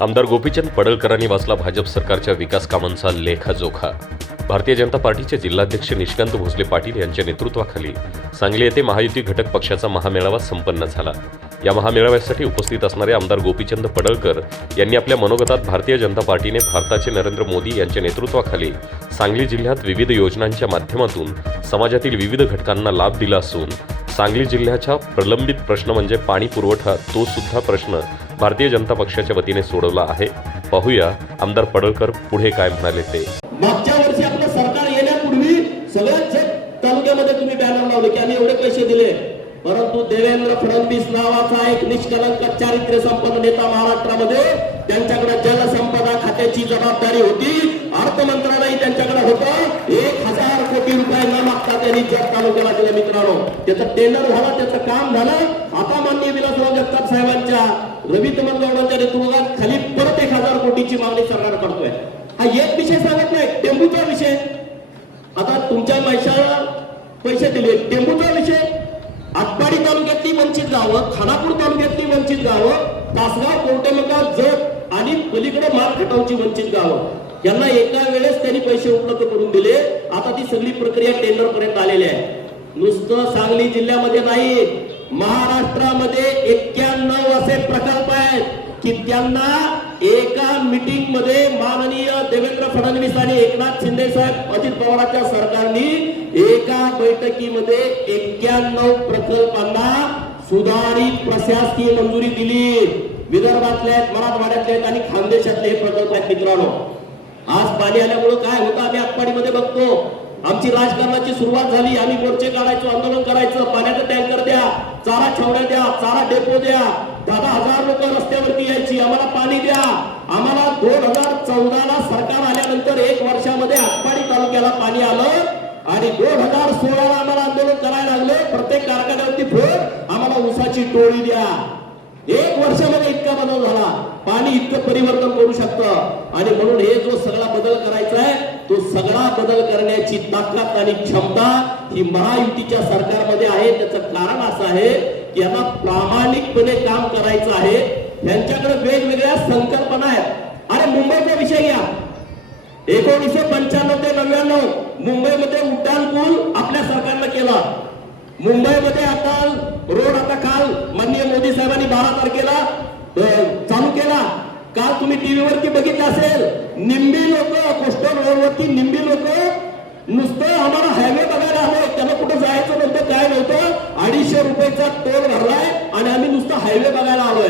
आमदार गोपीचंद पडळकरांनी वाचला भाजप सरकारच्या विकास कामांचा लेखाजोखा. भारतीय जनता पार्टीचे जिल्हाध्यक्ष निष्कांत भोसले पाटील यांच्या नेतृत्वाखाली सांगली येथे महायुती घटक पक्षाचा महामेळावा संपन्न झाला. या महामेळाव्यासाठी उपस्थित असणारे आमदार गोपीचंद पडळकर यांनी आपल्या मनोगतात भारतीय जनता पार्टीने भारताचे नरेंद्र मोदी यांच्या नेतृत्वाखाली सांगली जिल्ह्यात विविध योजनांच्या माध्यमातून समाजातील विविध घटकांना लाभ दिला असून सांगली जिल्ह्याचा प्रलंबित प्रश्न म्हणजे पाणी पुरवठा तो सुद्धा प्रश्न भारतीय जनता पक्षाच्या वतीने सोडवला आहे. पाहूया आमदार पडळकर पुढे काय म्हणाले ते. मागच्या वर्षी आपलं सरकार येण्यापूर्वी सगळ्याच तालुक्यामध्ये तुम्ही बॅनर लावले की आम्ही एवढे पैसे दिले. परंतु देवेंद्र फडणवीस नावाचा एक निष्कलंक चारित्र्य संपन्न नेता महाराष्ट्रामध्ये त्यांच्याकडे जलसंपदा खात्याची जबाबदारी होती. अर्थ मंत्रालय त्यांच्याकडे होतं. एक हजार कोटी रुपये न मागता त्यांनी जग चालू केला गेला मित्रांनो. त्याचं टेंडर झालं त्याचं काम झालं. आता माननीय विलासराव जगताप साहेबांच्या रवी गौडांच्या नेतृत्वात खाली परत एक हजार कोटीची मागणी सरकार करतोय. हा एक विषय सांगत नाही टेंबूचा विषय. आता तुमच्या पैशाला पैसे दिले टेंबूचा विषय. आटपाडी तालुक्यातली वंचित गावं खानापूर तालुक्यातली वंचित गावं तासगाव कोर्टेलका जत आणि पलीकडे माल खटावची वंचित गावं. यांना एका वेळेस त्यांनी पैसे उपलब्ध करून दिले. आता ती सगळी प्रक्रिया टेंडर पर्यंत आलेली आहे. नुसतं सांगली जिल्ह्यामध्ये नाही महाराष्ट्रामध्ये एक्क्याण्णव असे प्रकल्प आहेत की त्यांना एका मीटिंगमध्ये माननीय देवेंद्र फडणवीस आणि एकनाथ शिंदे साहेब अजित पवारांच्या सरकारनी एका बैठकीमध्ये एक्क्याण्णव प्रकल्पांना सुधारित प्रशासकीय मंजुरी दिली. विदर्भातले आहेत मराठवाड्यातले आहेत आणि खानदेशातले हे प्रकल्प आहेत मित्रांनो. आज पाणी आल्यामुळे काय होतं? आम्ही आटपाडीमध्ये बघतो. आमची राजकारणाची सुरुवात झाली. आम्ही मोर्चे काढायचो आंदोलन करायचं. पाण्याचा टँकर द्या चारा छावण्या द्या चारा डेपो द्या. दहा हजार लोक रस्त्यावरती यायची. आम्हाला पाणी द्या. आम्हाला दोन हजार चौदाला सरकार आल्यानंतर एक वर्षामध्ये आटपाडी तालुक्याला पाणी आलं आणि दोन हजार सोळाला आम्हाला आंदोलन करायला लागले. प्रत्येक कारखान्यावरती फोड. आम्हाला उसाची टोळी द्या. एक वर्षामध्ये इतका बदल झाला. पाणी इतकं परिवर्तन करू शकतं. आणि म्हणून हे जो सगळा बदल करायचा आहे तो सगळा बदल करण्याची ताकद आणि क्षमता ही महायुतीच्या सरकारमध्ये आहे. त्याचं कारण असं आहे की यांना प्रामाणिकपणे काम करायचं आहे. यांच्याकडे वेगवेगळ्या संकल्पना आहेत. अरे मुंबईचा विषय घ्या. एकोणीसशे पंच्याण्णव ते नव्याण्णव मुंबईमध्ये उड्डाण पूल आपल्या सरकारनं केला. मुंबईमध्ये आता रोड आता काल माननीय मोदी साहेबांनी बारा तारखेला चालू केला. काल तुम्ही टीव्ही वरती बघितलं असेल निंबी लोक कोस्टल रोडवरती निंबी लोक नुसतं आम्हाला हायवे बघायला आलोय त्याला कुठं जायचं नव्हतं काय नव्हतं अडीचशे रुपयाचा टोल भरलाय आणि आम्ही नुसतं हायवे बघायला आलोय.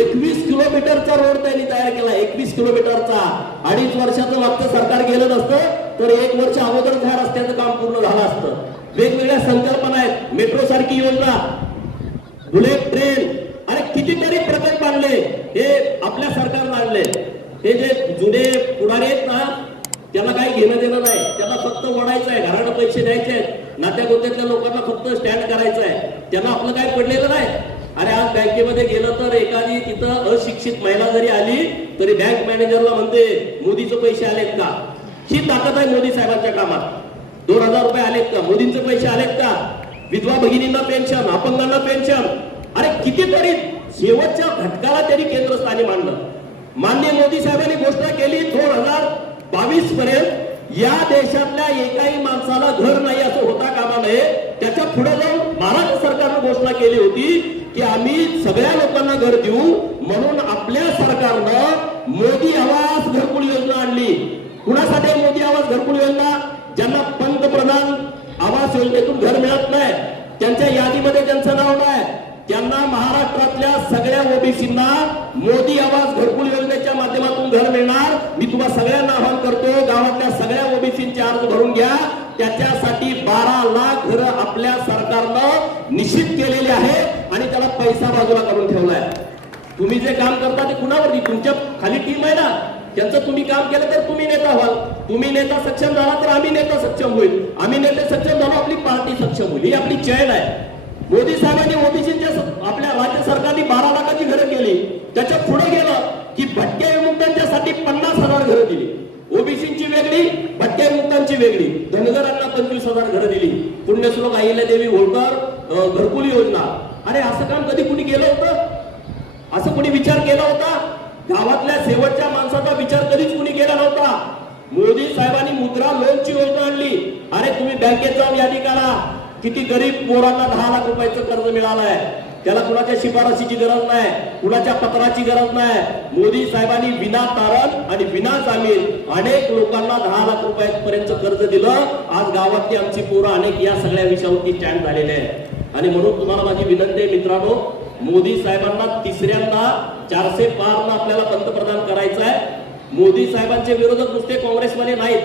एकवीस किलोमीटरचा रोड त्यांनी तयार केला. एकवीस किलोमीटरचा. अडीच वर्षाचं मागचं सरकार गेलं नसतं तर एक वर्ष अगोदर त्या रस्त्याचं काम पूर्ण झालं असतं. वेगवेगळ्या संकल्पना आहेत. मेट्रो सारखी योजना बुलेट ट्रेन आणि कितीतरी प्रकल्प आणले. हे आपल्या सरकारनं आणले. हे जे जुने पुढारी आहेत ना त्याला काही घेणं देणं नाही. त्याला फक्त ओढायचं आहे. घरानं पैसे द्यायचे आहेत. नात्या गोत्यातल्या लोकांना फक्त स्टँड करायचं आहे. त्यांना आपलं काय पडलेलं नाही. अरे आज बँकेमध्ये गेलं तर एखादी तिथं अशिक्षित महिला जरी आली तरी बँक मॅनेजरला म्हणते मोदीचे पैसे आलेत का? ही ताकद आहे मोदी साहेबांच्या कामात. दोन हजार रुपये आलेत का? मोदींचे पैसे आलेत का? विधवा भगिनींना पेन्शन अपंगांना पेन्शन अरे कितीतरी शेवटच्या घटकाला त्यांनी केंद्रस्थानी मांडलं मान्य मोदी साहेबांनी घोषणा केली दोन हजार बावीस पर्यंत या देशातल्या एकाही माणसाला घर नाही असं होता कामा नये. त्याच्या पुढे जाऊन महाराष्ट्र सरकारनं घोषणा केली होती की आम्ही सगळ्या लोकांना घर देऊ. म्हणून आपल्या सरकारनं मोदी आवास घरकुल योजना आणली. कुणासाठी मोदी आवास घरकुल योजना? ज्यांना पंतप्रधान आवास योजनेतून घर मिळत नाही त्यांच्या यादीमध्ये त्यांचं नाव नाही त्यांना महाराष्ट्रातल्या सगळ्या ओबीसींना मोदी आवास घरकुल योजनेच्या माध्यमातून घर मिळणार. मी तुम्हाला सगळ्यांना आवाहन करतो गावातल्या सगळ्या ओबीसींचे अर्ज भरून घ्या. त्याच्यासाठी बारा लाख घर आपल्या सरकारनं निश्चित केलेले आहे आणि त्याला पैसा बाजूला करून ठेवलाय. तुम्ही जे काम करता ते कुणावरती तुमच्या खाली टीम आहे ना. त्यांचं तुम्ही काम केलं तर तुम्ही नेता व्हाल. तुम्ही नेता सक्षम झाला तर आम्ही नेता सक्षम होईल. आम्ही नेते सक्षम झालो आपली पार्टी सक्षम होईल. ही आपली चयन आहे. मोदी साहेबांनी ओबीसीच्या आपल्या राज्य सरकारने बारा लाखाची घरं केली. त्याच्या पुढे गेलं की भटक्या विमुक्तांच्यासाठी पन्नास हजार घरं दिली. ओबीसीची वेगळी भटक्या विमुक्तांची वेगळी. धनगरांना पंचवीस हजार घरं दिली. पुण्यश्लोक आईला देवी होळकर घरकुल योजना. अरे असं काम कधी कुणी केलं होतं? असं कुणी विचार केला होता? गावातल्या शेवटच्या माणसाचा विचार कधीच कुणी केला नव्हता. मोदी साहेबांनी मुद्रा लोनची योजना आणली. अरे तुम्ही बँकेत जाऊन यादी करा किती गरीब पोरांना दहा लाख रुपयाचं कर्ज मिळालंय. त्याला कुणाच्या शिफारशीची गरज नाही. कुणाच्या पत्राची गरज नाही. मोदी साहेबांनी विना तारण आणि विना जामीन अनेक लोकांना दहा लाख रुपयापर्यंत कर्ज दिलं. आज गावातली आमची पोरं अनेक या सगळ्या विषयावरती स्टँड झालेले आहे आणि म्हणून तुम्हाला माझी विनंती आहे मित्रांनो मोदी साहेबांना तिसऱ्यांदा चारशे पार आपल्याला पंतप्रधान करायचं आहे. मोदी साहेबांचे विरोधक नुसते काँग्रेसमध्ये नाहीत.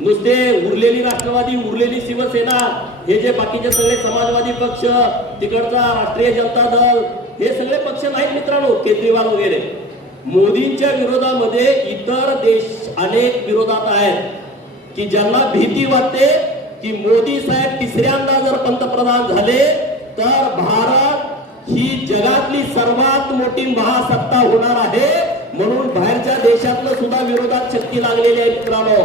नुसते उरलेली राष्ट्रवादी उरलेली शिवसेना हे जे बाकीचे सगळे समाजवादी पक्ष तिकडचा राष्ट्रीय जनता दल हे सगळे पक्ष नाहीत मित्रांनो केजरीवाल वगैरे. मोदींच्या विरोधामध्ये इतर देश अनेक विरोधात आहेत. की ज्यांना भीती वाटते की मोदी साहेब तिसऱ्यांदा जर पंतप्रधान झाले तर भारत मोठी महासत्ता होणार आहे. म्हणून बाहेरच्या देशातलं सुद्धा विरोधात शक्ती लागलेली आहे मित्रांनो.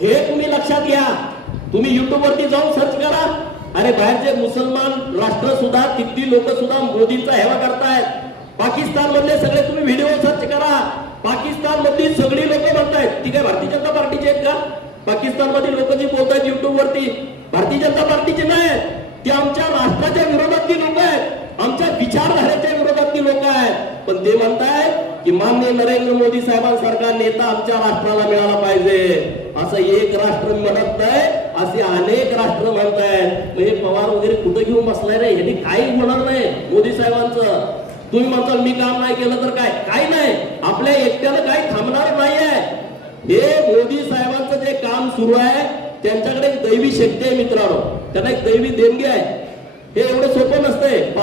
हे तुम्ही लक्षात घ्या. तुम्ही युट्यूब वरती जाऊन सर्च करा. अरे बाहेरचे मुसलमान राष्ट्र सुद्धा तिथली लोक सुद्धा मोदींचा हेवा करतायत. पाकिस्तान मधले सगळे तुम्ही व्हिडिओ सर्च करा. पाकिस्तान मधली सगळी लोक म्हणतायत ती काय भारतीय जनता पार्टीचे आहेत का? पाकिस्तान मधील लोक जी बोलतायत युट्यूब वरती भारतीय जनता पार्टीचे नाही ते आमच्या राष्ट्राच्या विरोधातली लोक आहेत. आमच्या विचारधारेच्या विरोधात लोक आहेत. पण ते म्हणतायत की मान्य नरेंद्र मोदी साहेबांसारखा नेता आमच्या राष्ट्राला मिळाला पाहिजे. असं एक राष्ट्र म्हणत नाही असे अनेक राष्ट्र म्हणतायत. म्हणजे पवार वगैरे कुठं घेऊन बसलाय रे? ह्यांनी काही होणार नाही मोदी साहेबांचं. तुम्ही म्हणताल मी काम नाही केलं तर काय? काय नाही. आपल्या एकट्यानं काही थांबणार नाहीये. हे मोदी साहेबांचं जे काम सुरू आहे त्यांच्याकडे एक दैवी शक्ती आहे मित्रांनो. त्यांना एक दैवी देणगी आहे. हे एवढं सोपं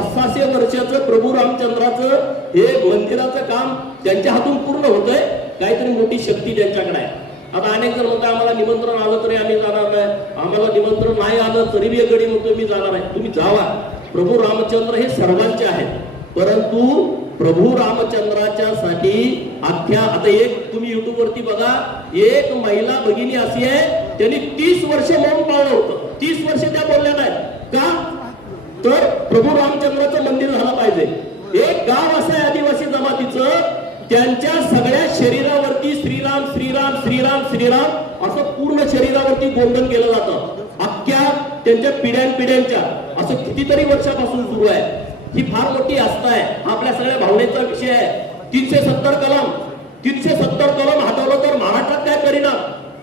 पाच सहाशे वर्षाचं प्रभू रामचंद्राचं हे मंदिराचं काम त्यांच्या हातून पूर्ण होतंय. काहीतरी मोठी शक्ती त्यांच्याकडे आहे. आता अनेक जण म्हणतात आम्हाला निमंत्रण आलं तरी आम्ही जाणार नाही. आम्हाला निमंत्रण नाही आलं तरी बी गडी म्हणतो मी जाणार आहे तुम्ही जावा. प्रभू रामचंद्र हे सर्वांचे आहेत. परंतु प्रभू रामचंद्राच्या साठी अख्ख्या आता एक तुम्ही युट्यूब वरती बघा एक महिला भगिनी अशी आहे त्यांनी तीस वर्ष मौन पाळलं होतं. तीस वर्ष त्या बोलल्या नाहीत. का? तर प्रभू रामचंद्राचं मंदिर झालं पाहिजे. एक गाव असं आहे आदिवासी जमातीचं त्यांच्या सगळ्या शरीरावरती श्रीराम श्रीराम श्रीराम श्रीराम असं पूर्ण शरीरावरती गोंधन केलं जातं. अख्ख्या त्यांच्या पिढ्यान पिढ्यांच्या असं कितीतरी वर्षापासून सुरू आहे. ही फार मोठी आस्था आहे. आपल्या सगळ्या भावनेचा विषय आहे. तीनशे सत्तर कलम. तीनशे सत्तर कलम हटवलं तर महाराष्ट्रात काय परिणाम?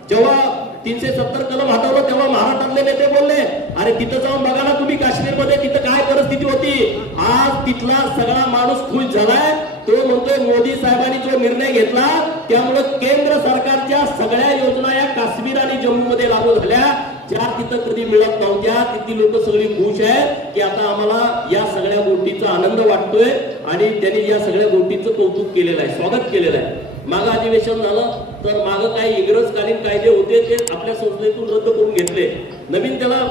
जेव्हा तीनशे सत्तर कलम हटवलं तेव्हा महाराष्ट्रातले नेते बोलले अरे तिथं जाऊन बघा ना तुम्ही काश्मीरमध्ये तिथं काय परिस्थिती होती. आज तिथला सगळा माणूस खुश झालाय. तो म्हणतोय मोदी साहेबांनी जो निर्णय घेतला त्यामुळे केंद्र सरकारच्या सगळ्या योजना या काश्मीर आणि जम्मू मध्ये लागू झाल्या. ज्या तिथं कधी मिळत नव्हत्या तिथली लोक सगळी खुश आहेत की आता आम्हाला या सगळ्या गोष्टीचा आनंद वाटतोय आणि त्यांनी या सगळ्या गोष्टीचं कौतुक केलेलं आहे स्वागत केलेलं आहे. मागं अधिवेशन झालं तर मागं काही इंग्रजकालीन कायदे होते ते आपल्या संस्थेतून रद्द करून घेतले. नवीन त्याला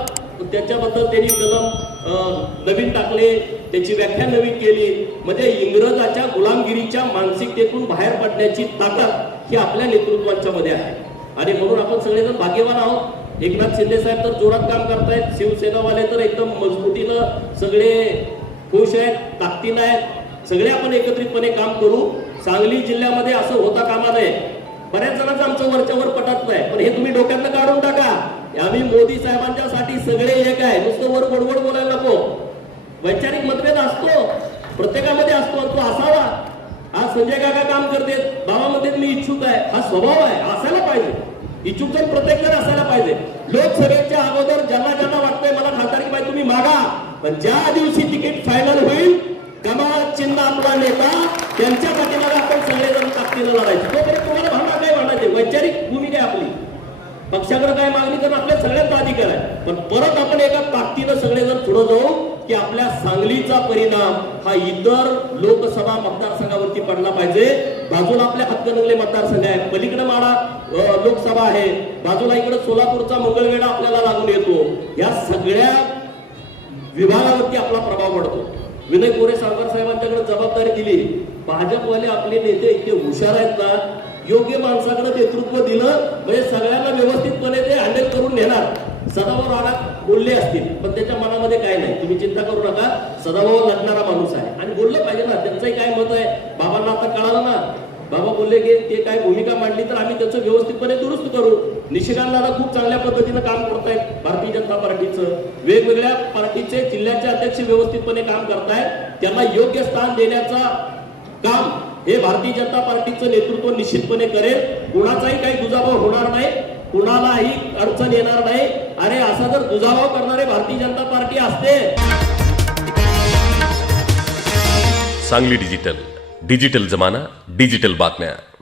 त्याच्याबद्दल त्यांनी कलम नवीन टाकले त्याची व्याख्या नवीन केली. म्हणजे इंग्रजाच्या गुलामगिरीच्या मानसिकतेतून बाहेर पडण्याची ताकद ही आपल्या नेतृत्वाच्या मध्ये आहे. आणि म्हणून आपण सगळेजण भाग्यवान आहोत. एकनाथ शिंदे साहेब तर जोरात काम करतायत. शिवसेनावाले तर एकदम मजबूतीनं सगळे खुश आहेत ताकदीनं आहेत. सगळे आपण एकत्रितपणे काम करू. सांगली जिल्ह्यामध्ये असं होता कामा नये बऱ्याच जणांचं आमचं वरच्यावर पटत नाही. पण हे तुम्ही डोक्यातनं काढून टाका. आम्ही मोदी साहेबांच्या साठी सगळे एक आहे. नुसतं वर गोडगोड बोलायला नको. वैचारिक मतभेद असतो. प्रत्येकामध्ये असतो. तो असावा. आज संजय काका काम करते बाबामध्ये मी इच्छुक आहे. हा स्वभाव आहे. असायला पाहिजे. इच्छुक जण प्रत्येक जण असायला पाहिजे. लोकसभेच्या अगोदर ज्यांना ज्यांना वाटतंय मला खासदारकी पाहिजे तुम्ही मागा. पण ज्या दिवशी तिकीट फायनल होईल कमळ चिन्ह आपला नेता त्यांच्या पाठीमागे आपण सगळेजण ताकदीला लढायचं. तोपर्यंत तुम्हाला भावना काय म्हणायचे वैचारिक भूमिका आहे आपली. पक्षाकडे काय मागणी करणं आपल्या सगळ्यांचा अधिकार आहे. पण परत आपण एका ताकदीनं सगळेजण पुढे जाऊ की आपल्या सांगलीचा परिणाम हा इतर लोकसभा मतदारसंघावरती पडला पाहिजे. बाजूला आपल्या हत्तनंगले मतदारसंघ आहे. पलीकडे माडा लोकसभा आहे. बाजूला इकडे सोलापूरचा मंगळवेढा आपल्याला लागून येतो. या सगळ्या विभागावरती आपला प्रभाव पडतो. विनय कोरे सावकार साहेबांच्याकडे जबाबदारी दिली. भाजपवाले आपले नेते इतके हुशार आहेत ना योग्य माणसाकडे नेतृत्व दिलं म्हणजे सगळ्यांना व्यवस्थितपणे ते हँडल करून नेणार सदाभाऊ राणा बोलले असतील पण त्याच्या मनामध्ये काय नाही. तुम्ही चिंता करू नका सदाभाऊ लढणारा माणूस आहे. आणि बोललं पाहिजे ना त्यांचंही काय मत आहे? बाबांना आता कळालं ना. बाबा बोलले की ते काय भूमिका मांडली तर आम्ही त्याचं व्यवस्थितपणे दुरुस्त करू. निशिकांत खूप चांगल्या पद्धतीनं काम करतायत भारतीय जनता पार्टीचं. वेगवेगळ्या पार्टीचे जिल्ह्याचे अध्यक्ष व्यवस्थितपणे काम करतायत. त्यांना योग्य स्थान देण्याचा काम हे भारतीय जनता पार्टीचं नेतृत्व निश्चितपणे करेल. कुणाचाही काही दुजाभाव होणार नाही. कुणालाही अडचण येणार नाही. अरे असा जर दुजाभाव करणारे भारतीय जनता पार्टी असते. सांगली डिजिटल. डिजिटल जमाना डिजिटल बातम्या.